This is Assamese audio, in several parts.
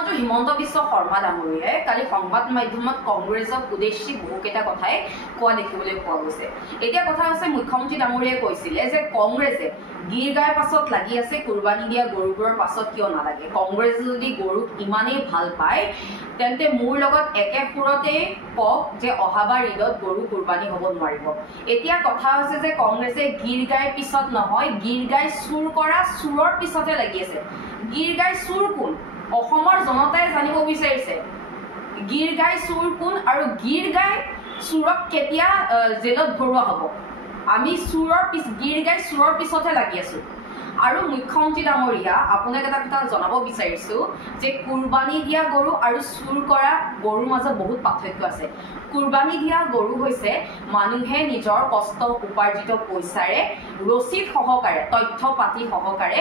মুখ্যমন্ত্ৰী হিমন্ত বিশ্ব শৰ্মা ডাঙৰীয়াই কালি সংবাদ মাধ্যমত কংগ্ৰেছক উদ্দেশ্যি বহুকেইটা কথাই কোৱা দেখিবলৈ পোৱা গৈছে। এতিয়া কথা হৈছে মুখ্যমন্ত্ৰী ডাঙৰীয়াই কৈছিলে যে কংগ্ৰেছে গীৰ গাইৰ পাছত লাগি আছে, কুৰবানী দিয়া গৰুবোৰৰ পাছত কিয় নালাগে। কংগ্ৰেছে যদি গৰুক ইমানেই ভাল পায় তেন্তে মোৰ লগত একে সুৰতে কওক যে অহাবাৰ ঈদত গৰু কুৰবানী হ'ব নোৱাৰিব। এতিয়া কথা হৈছে যে কংগ্ৰেছে গীৰ গাইৰ পিছত নহয়, গীৰ গাই চুৰ কৰা চুৰৰ পিছতে লাগি আছে। গীৰ গাই চুৰ কোন অসমৰ জনতাই জানিব বিচাৰিছে। গীৰ গাই চুৰ কোন আৰু গীৰ গাই চুৰক কেতিয়া জেলত ভৰোৱা হ'ব। আমি গীৰ গাই চুৰৰ পিছতে লাগি আছো। আৰু মুখ্যমন্ত্ৰী ডাঙৰীয়া আপোনাক এটা কথা জনাব বিচাৰিছো যে কুৰবানী দিয়া গৰু আৰু চুৰ কৰা গৰুৰ মাজত বহুত পাৰ্থক্য আছে। কুৰবানী দিয়া গৰু হৈছে মানুহে নিজৰ কষ্ট উপাৰ্জিত পইচাৰে ৰচিদ সহকাৰে তথ্য পাতি সহকাৰে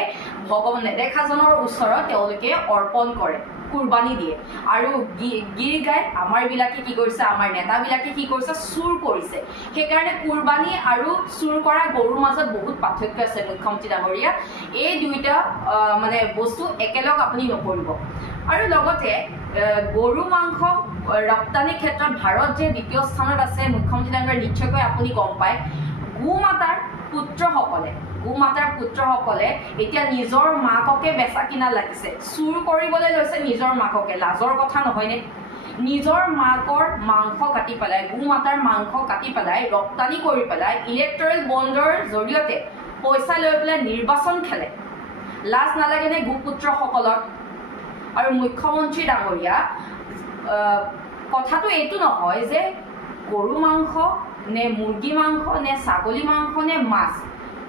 ভগৱান নেদেখাজনৰ ওচৰত তেওঁলোকে অৰ্পণ কৰে, কুৰবানী দিয়ে। আৰু গীৰ গাই আমাৰ বিলাকে কি কৰিছে, আমাৰ নেতাবিলাকে কি কৰিছে, চুৰ কৰিছে। সেইকাৰণে কুৰবানী আৰু চুৰ কৰা গৰুৰ মাজত বহুত পাৰ্থক্য আছে মুখ্যমন্ত্ৰী ডাঙৰীয়া। এই দুইটা মানে বস্তু একেলগ আপুনি নকৰিব। আৰু লগতে গৰু মাংস ৰপ্তানিৰ ক্ষেত্ৰত ভাৰত যে দ্বিতীয় স্থানত আছে মুখ্যমন্ত্ৰী ডাঙৰীয়া নিশ্চয়কৈ আপুনি গম পায়। গোমাতাৰ পুত্ৰসকলে এতিয়া নিজৰ মাককে বেচা কিনা লাগিছে, চুৰ কৰিবলৈ লৈছে নিজৰ মাককে। লাজৰ কথা নহয়নে? নিজৰ মাকৰ মাংস কাটি পেলাই, গোমাতাৰ মাংস কাটি পেলাই ৰপ্তানি কৰি পেলাই ইলেক্ট্ৰল বণ্ডৰ জৰিয়তে পইচা লৈ পেলাই নিৰ্বাচন খেলে। লাজ নালাগেনে গোপুত্ৰসকলৰ? আৰু মুখ্যমন্ত্ৰী ডাঙৰীয়া কথাটো এইটো নহয় যে গৰু মাংস নে মুৰ্গী মাংস নে ছাগলী মাংস নে মাছ,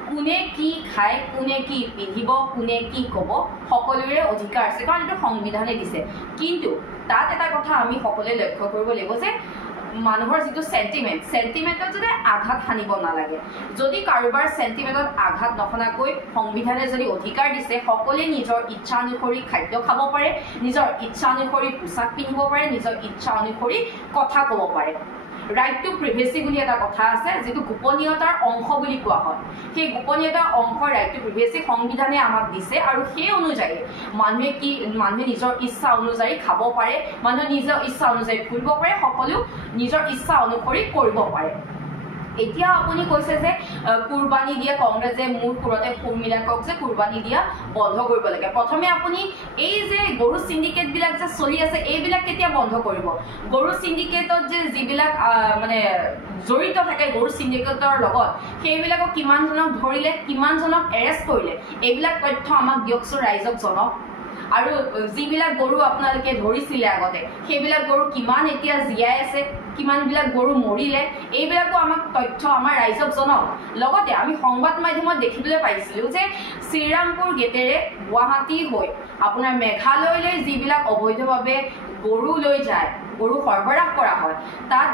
কোনে কি খায়, কোনে কি পিন্ধিব, কোনে কি ক'ব, সকলোৰে অধিকাৰ আছে, কাৰণ এইটো সংবিধানে দিছে। কিন্তু তাত এটা কথা আমি সকলোৱে লক্ষ্য কৰিব লাগিব যে মানুহৰ যিটো চেণ্টিমেণ্টত যাতে আঘাত সানিব নালাগে। যদি কাৰোবাৰ চেণ্টিমেণ্টত আঘাত নসনাকৈ সংবিধানে যদি অধিকাৰ দিছে সকলোৱে নিজৰ ইচ্ছা অনুসৰি খাদ্য খাব পাৰে, নিজৰ ইচ্ছা অনুসৰি পোছাক পিন্ধিব পাৰে, নিজৰ ইচ্ছা অনুসৰি কথা ক'ব পাৰে। ৰাইট টু প্ৰিভেচি বুলি এটা কথা আছে, যিটো গোপনীয়তাৰ অংশ বুলি কোৱা হয়। সেই গোপনীয়তাৰ অংশ ৰাইট টু প্ৰিভেচি সংবিধানে আমাক দিছে। আৰু সেই অনুযায়ী মানুহে নিজৰ ইচ্ছা অনুযায়ী খাব পাৰে, মানুহে নিজৰ ইচ্ছা অনুযায়ী ফুৰিব পাৰে, সকলো নিজৰ ইচ্ছা অনুসৰি কৰিব পাৰে। এতিয়া আপুনি কৈছে যে কুৰবানী দিয়া কংগ্ৰেছে মোৰ সুৰতে সুৰ মিলাই কওক যে কুৰবানী দিয়া বন্ধ কৰিব লাগে। প্ৰথমে আপুনি এই যে গৰু চিণ্ডিকেটবিলাক যে চলি আছে এইবিলাক কেতিয়া বন্ধ কৰিব? গৰু চিণ্ডিকেটত যে যিবিলাক মানে জড়িত থাকে গৰু চিণ্ডিকেটৰ লগত, সেইবিলাকক কিমানজনক ধৰিলে, কিমানজনক এৰেষ্ট কৰিলে, এইবিলাক তথ্য আমাক দিয়কচোন, ৰাইজক জনাওক। আৰু যিবিলাক গৰু আপোনালোকে ধৰিছিলে আগতে, সেইবিলাক গৰু কিমান এতিয়া জীয়াই আছে, কিমানবিলাক গৰু মৰিলে, এইবিলাকো আমাক তথ্য আমাৰ ৰাইজক জনাওক। লগতে আমি সংবাদ মাধ্যমত দেখিবলৈ পাইছিলোঁ যে শ্ৰীৰামপুৰ গেটেৰে গুৱাহাটী হৈ আপোনাৰ মেঘালয়লৈ যিবিলাক অবৈধভাৱে গৰু লৈ যায়, গৰু সৰবৰাহ কৰা হয়, তাত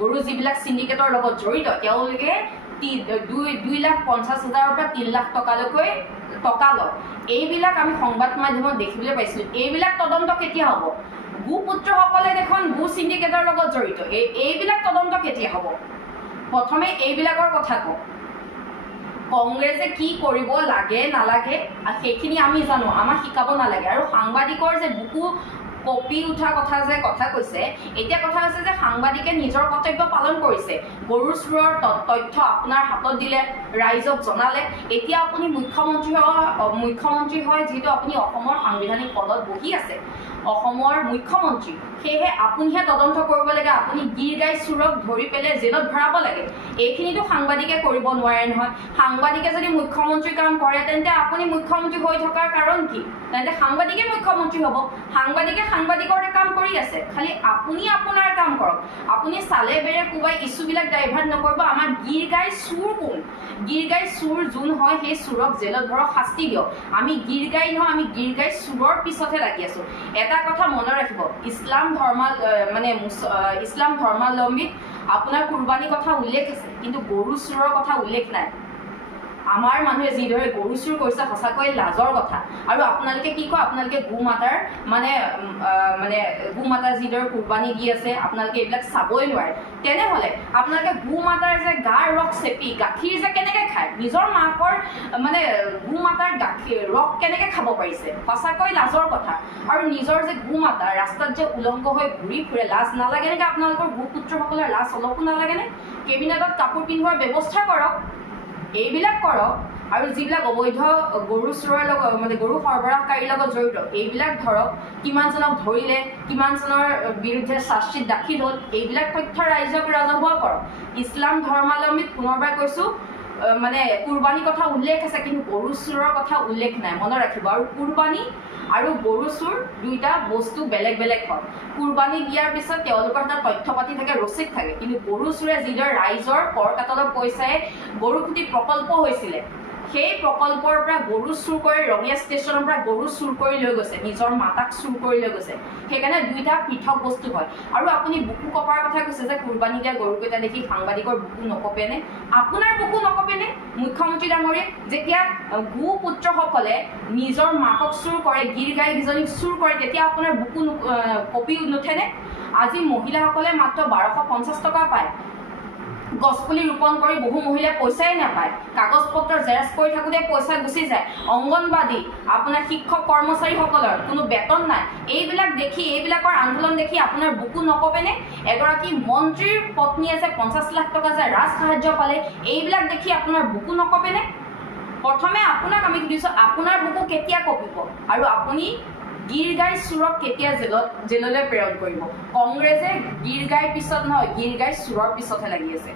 গৰু যিবিলাক চিণ্ডিকেটৰ লগত জড়িত তেওঁলোকে 2,50,000 পৰা 3 লাখ টকালৈকৈ টকা লয়। এইবিলাক আমি সংবাদ মাধ্যমত দেখিবলৈ পাইছিলোঁ। এইবিলাক তদন্ত কেতিয়া হ'ব? গোপুত্ৰসকলে দেখোন গো চিণ্ডিকেটৰ লগত জড়িত, এইবিলাক তদন্ত কেতিয়া হ'ব? প্ৰথমে এইবিলাকৰ কথা কওঁ। কংগ্ৰেছে কি কৰিব লাগে নালাগে সেইখিনি আমি জানো, আমাক শিকাব নালাগে। আৰু সাংবাদিকৰ যে বুকু কপি উঠা কথা কৈছে, এতিয়া কথা হৈছে যে সাংবাদিকে নিজৰ কৰ্তব্য পালন কৰিছে। গৰুৰ চুৰৰ তথ্য আপোনাৰ হাতত দিলে, ৰাইজক জনালে। এতিয়া আপুনি মুখ্যমন্ত্ৰী হয়, যিহেতু আপুনি অসমৰ সাংবিধানিক পদত বহি আছে, অসমৰ মুখ্যমন্ত্ৰী, সেয়েহে আপুনিহে তদন্ত কৰিব লাগে। আপুনি গীৰ গাই চুৰক ধৰি পেলাই জেলত ভৰাব লাগে। এইখিনিতো সাংবাদিকে কৰিব নোৱাৰে নহয়। সাংবাদিকে যদি মুখ্যমন্ত্ৰীৰ কাম কৰে তেন্তে আপুনি মুখ্যমন্ত্ৰী হৈ থকাৰ কাৰণ কি? তেন্তে সাংবাদিকে মুখ্যমন্ত্ৰী হ'ব। সাংবাদিকে সাংবাদিকৰ কাম কৰি আছে, খালি আপুনি আপোনাৰ কাম কৰক। আপুনি চালে বেৰে কোবাই ইছ্যুবিলাক ডাইভাৰ্ট নকৰিব। আমাৰ গীৰ গাই চুৰ কোন? গীৰ গাই চুৰ যোন হয় সেই চুৰক জেলত ভৰক, শাস্তি দিয়ক। আমি গীৰ গাই নহয়, আমি গীৰ গাই চুৰৰ পিছতহে লাগি আছো। এটা কথা মনত ৰাখিব, ইছলাম ধৰ্মাৱলম্বীত আপোনাৰ কুৰবানীৰ কথা উল্লেখ আছে, কিন্তু গৰু চুৰৰ কথা উল্লেখ নাই। আমাৰ মানুহে যিদৰে গৰু চুৰ কৰিছে সঁচাকৈ লাজৰ কথা আৰু আপোনালোকে কি কয় আপোনালোকে গোমাতাৰ মানে গোমাতাৰ যিদৰে কুৰবানী দি আছে আপোনালোকে এইবিলাক চাবই নোৱাৰে তেনেহ'লে আপোনালোকে গোমাতাৰ যে গাৰ ৰস চেপি গাখীৰ যে কেনেকৈ খায় নিজৰ মাকৰ মানে গোমাতাৰ গাখীৰ ৰস কেনেকৈ খাব পাৰিছে সঁচাকৈ লাজৰ কথা আৰু নিজৰ যে গোমাতা ৰাস্তাত যে উলংগ হৈ ঘূৰি ফুৰে লাজ নালাগে নেকি আপোনালোকৰ গোপুত্ৰসকলৰ লাজ অলপো নালাগেনে কেবিনেটত কাপোৰ পিন্ধোৱাৰ ব্যৱস্থা কৰক এইবিলাক কৰক আৰু যিবিলাক অবৈধ গৰু চোৰৰ লগত মানে গৰু সৰবৰাহকাৰীৰ লগত জড়িত এইবিলাক ধৰক কিমানজনক ধৰিলে কিমানজনৰ বিৰুদ্ধে চাৰ্জশ্বীট দাখিল হ'ল এইবিলাক তথ্য ৰাইজক ৰাজহুৱা কৰক ইছলাম ধৰ্মাৱলম্বীক পুনৰবাৰ কৈছোঁ মানে কুৰবানী কথা উল্লেখ আছে কিন্তু গৰু চোৰৰ কথা উল্লেখ নাই মনত ৰাখিব আৰু কুৰবানী আৰু গৰু চোৰ দুইটা বস্তু বেলেগ বেলেগ হয় কুৰবানী দিয়াৰ পিছত তেওঁলোকৰ এটা তথ্য পাতি থাকে ৰচিদ থাকে কিন্তু গৰু চোৰে যিদৰে ৰাইজৰ কৰ কাটলৰ পইচাৰে গৰু খুটি প্ৰকল্প হৈছিলে সেই প্ৰকল্পৰ পৰা গৰু চুৰ কৰি ৰঙিয়া ষ্টেচনৰ পৰা গৰু চুৰ কৰি লৈ গৈছে নিজৰ মাতাক চুৰ কৰি লৈ গৈছে সেইকাৰণে দুইটা পৃথক বস্তু হয় আৰু আপুনি বুকু কপাৰ কথা কৈছে যে কুৰবানী দিয়া গৰুকেইটা দেখি সাংবাদিকৰ বুকু নকপেনে আপোনাৰ বুকু নকপেনে মুখ্যমন্ত্ৰী ডাঙৰীয়া যেতিয়া গো পুত্ৰসকলে নিজৰ মাকক চুৰ কৰে গিৰ গাই কেইজনীক চুৰ কৰে তেতিয়া আপোনাৰ বুকু কপি নুঠেনে আজি মহিলাসকলে মাত্ৰ 1250 টকা পায় গছপুলি ৰোপণ কৰি বহু মহিলাই পইচাই নাপায় কাগজ পত্ৰ জেৰেক্স কৰি থাকোঁতে পইচা গুচি যায় অংগনবাদী আপোনাৰ শিক্ষক কৰ্মচাৰীসকলৰ কোনো বেতন নাই এইবিলাক দেখি এইবিলাকৰ আন্দোলন দেখি আপোনাৰ বুকু নকপেনে এগৰাকী মন্ত্ৰীৰ পত্নী আছে 50 লাখ টকা যে ৰাজ সাহায্য পালে এইবিলাক দেখি আপোনাৰ বুকু নকপেনে প্ৰথমে আপোনাক আমি সুধিছোঁ আপোনাৰ বুকু কেতিয়া কপিব আৰু আপুনি গিৰ গাই চুৰক কেতিয়া জেললৈ প্ৰেৰণ কৰিব কংগ্ৰেছে গিৰ গাইৰ পিছত নহয় গিৰ গাই চুৰৰ পিছতহে লাগি আছে